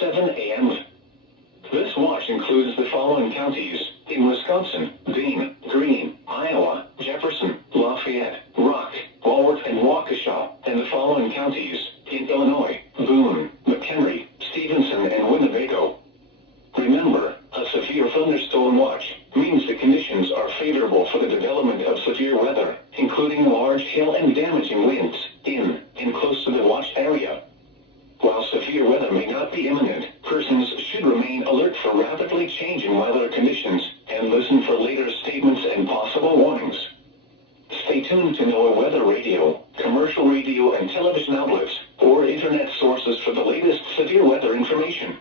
7 a.m. This watch includes the following counties in Wisconsin: Dane, Greene, Iowa, Jefferson, Lafayette, Rock, Walworth, and Waukesha, and the following counties in Illinois: Boone, McHenry, Stevenson, and Winnebago. Remember, a severe thunderstorm watch means the conditions are favorable for the development of severe weather, including large hail and damaging winds, in and close to the watch area. While severe weather may not be imminent, persons should remain alert for rapidly changing weather conditions and listen for later statements and possible warnings. Stay tuned to NOAA weather radio, commercial radio and television outlets, or internet sources for the latest severe weather information.